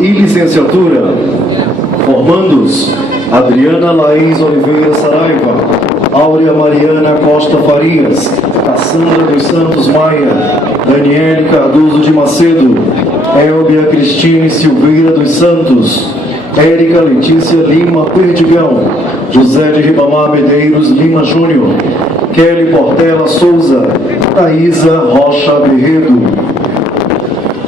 E licenciatura, formandos: Adriana Laís Oliveira Saraiva, Áurea Mariana Costa Farias, Cassandra dos Santos Maia, Daniele Cardoso de Macedo, Elbia Cristine Silveira dos Santos, Érica Letícia Lima Perdigão, José de Ribamar Medeiros Lima Júnior, Kelly Portela Souza, Thaísa Rocha Berredo.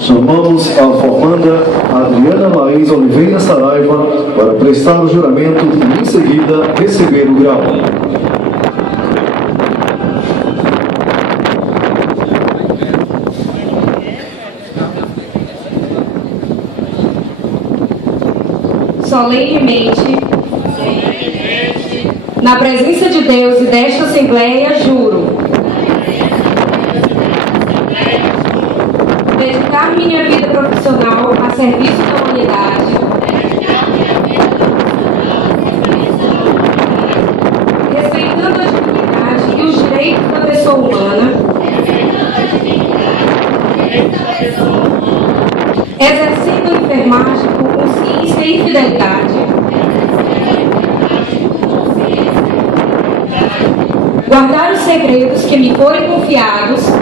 Chamamos a formanda Adriana Laís Oliveira Saraiva para prestar o juramento e, em seguida, receber o grau. Solenemente, na presença de Deus e desta Assembleia, juro dedicar minha vida profissional a serviço da humanidade, respeitando a dignidade e os direitos da pessoa humana, exercendo a enfermagem com consciência e fidelidade, guardar os segredos que me forem confiados,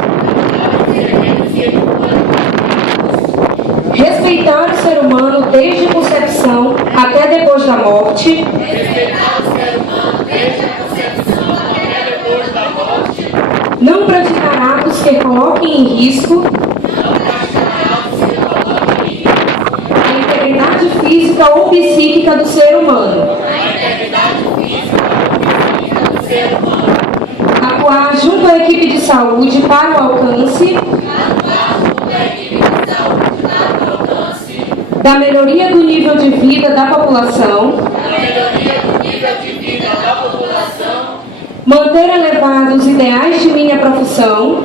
respeitar o ser humano desde a concepção até depois da morte, não praticar atos que coloquem em risco a integridade física ou psíquica do ser humano, atuar junto à equipe de saúde para o alcance da melhoria do nível de vida da população, manter elevados os ideais de minha profissão,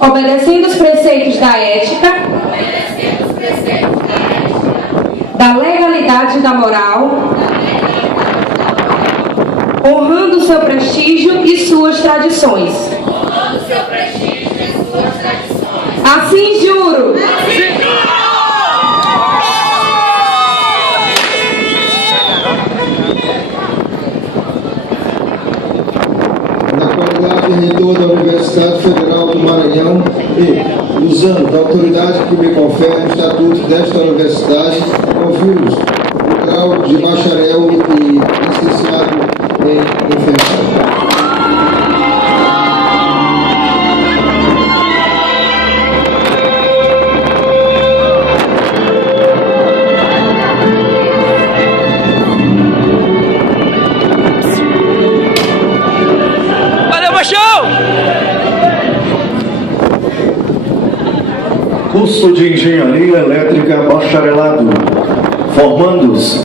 obedecendo os preceitos da ética, da legalidade e da moral, honrando seu prestígio e suas tradições. Assim juro. Na qualidade de reitor da Universidade Federal do Maranhão e, usando da autoridade que me confere o estatuto desta universidade, confiro o grau de bacharel e licenciado em enfermagem. Curso de Engenharia Elétrica Bacharelado. Formandos: